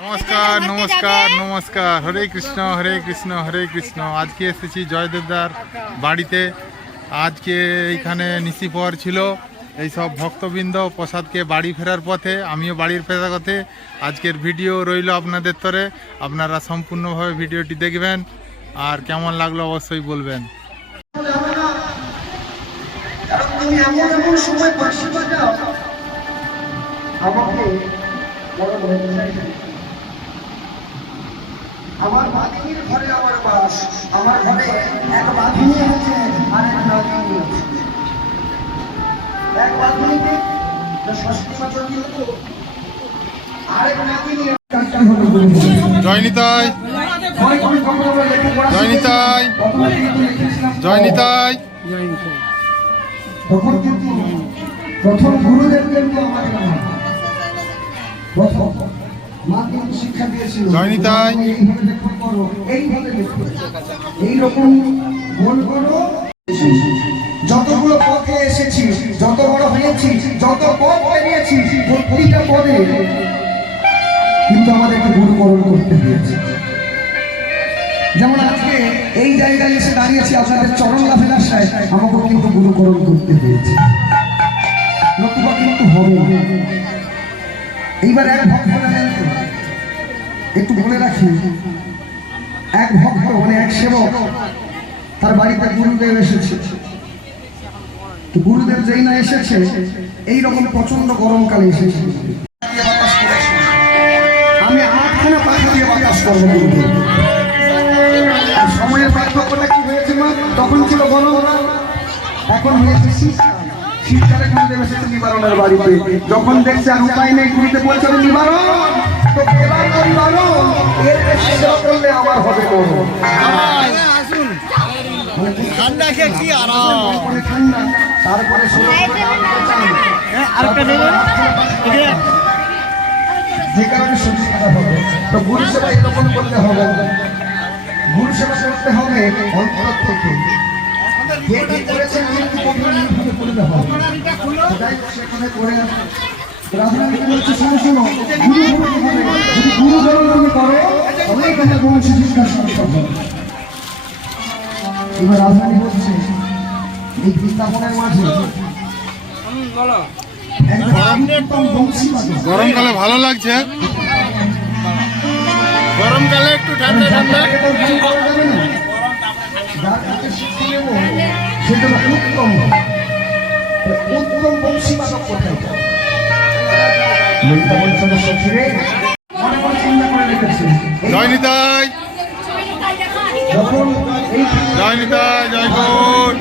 নমস্কার নমস্কার নমস্কার, হরে কৃষ্ণ হরে কৃষ্ণ হরে কৃষ্ণ। আজকে এসেছি জয়দেবদার বাড়িতে। আজকে এইখানে নিশিপর ছিল, এই সব ভক্তবৃন্দ প্রসাদকে বাড়ি ফেরার পথে, আমিও বাড়ির ফেরার পথে। আজকের ভিডিও রইল আপনাদের তরে, আপনারা সম্পূর্ণভাবে ভিডিওটি দেখবেন, আর কেমন লাগলো অবশ্যই বলবেন। আমার বাদিনীর ঘরে আমার বাস, আমার ঘরে এক বাদিনী আছে আর এক নাগিনী আছে। এক বাদিনীকে ষষ্ঠী বছর কি হতো, আরেক নাগিনী জয় নিতাই জয় নিতাই জয় নিতাই। তখন কিন্তু প্রথম গুরুদেব কিন্তু আমার প্রথম মা কিন্তু শিক্ষা দিয়েছিল, জয় নিতাই। এইরকম গোল করো। যতগুলো পথে এসেছি, যত বড় হয়েছি, যত পথ পেরিয়েছি, প্রতিটা পদে কিন্তু আমাদেরকে গুরুকরণ করতে হয়েছে। যেমন আজকে এই জায়গায় এসে দাঁড়িয়েছি আপনাদের চরণ লাভের আশায়, আমাকেও কিন্তু গুরুকরণ করতে হয়েছে, নতুবা কিন্তু হবে। এইবার এক ভক্ত একটু বলে রাখি, এক ভক্ত মানে এক সেবক, তার বাড়িতে গুরুদেব এসেছে। গুরুদেব যেই না এসেছে, এইরকম প্রচন্ড গরমকালে এসেছে। আমি 8খানা পাখা দিয়ে বাতাস করবো গুরুদেব। আর সময়ের পার্থক্যটা কি হয়েছে মা? তখন ছিল গরম, এখন হয়েছে শীতকাল। শীতকালে গুরুদেব এসেছে নিবারণের বাড়িতে। যখন দেখছে আর উপায় নেই, গুরুদেব বলছে নিবারণ, তো এবার নিবারণ, এর বেশি সেবা করলে আমার হবে করবো। ঠান্ডা খেয়ে কি আরাম, ঠান্ডা, তারপরে যে কারণে শরীর খারাপ হবে। তো গুরু সেবা এরকম করতে হবে, গুরু সেবা করতে হবে অন্তর থেকে। সেখানে করে রাজনীতি বলছে, শুনে শোনো, গুরু ধরন তুমি করো, অনেক কথা বলছি জিজ্ঞাসা করবে। এবার রাজধানী বলছে এই বৃন্দাবনের মাঝে গরমকালে ভালো লাগছে, গরমকালে একটু ঠান্ডা ঠান্ডা। সেটা উত্তম উত্তম বংশীবাদক কোথায়? জয় নিতাই জয় নিতাই জয় গৌর।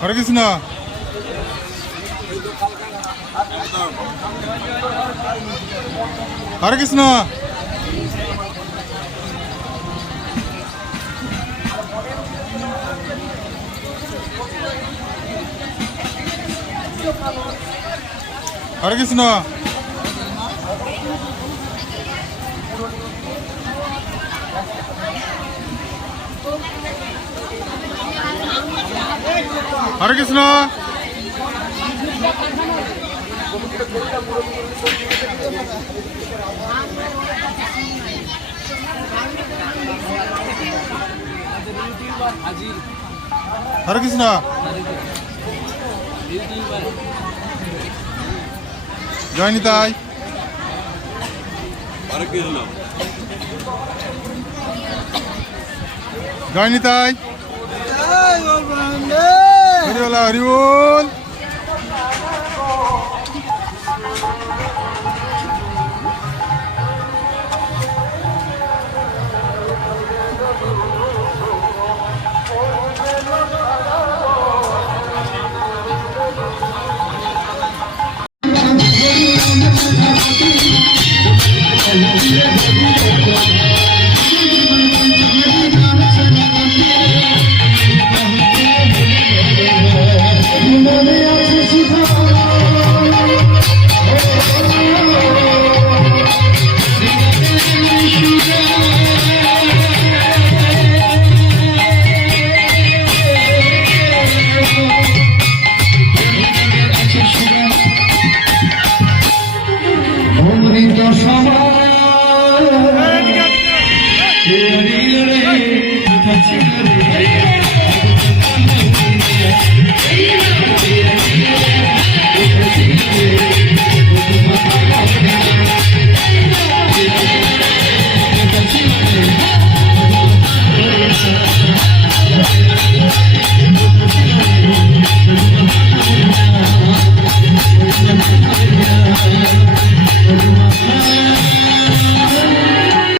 হরে কৃষ্ণ হরে কৃষ্ণ। হরে কৃষ্ণ। হরে কৃষ্ণ। হরে কৃষ্ণ। জয় নিতাই। জয় নিতাই। হরি বল হরি বল।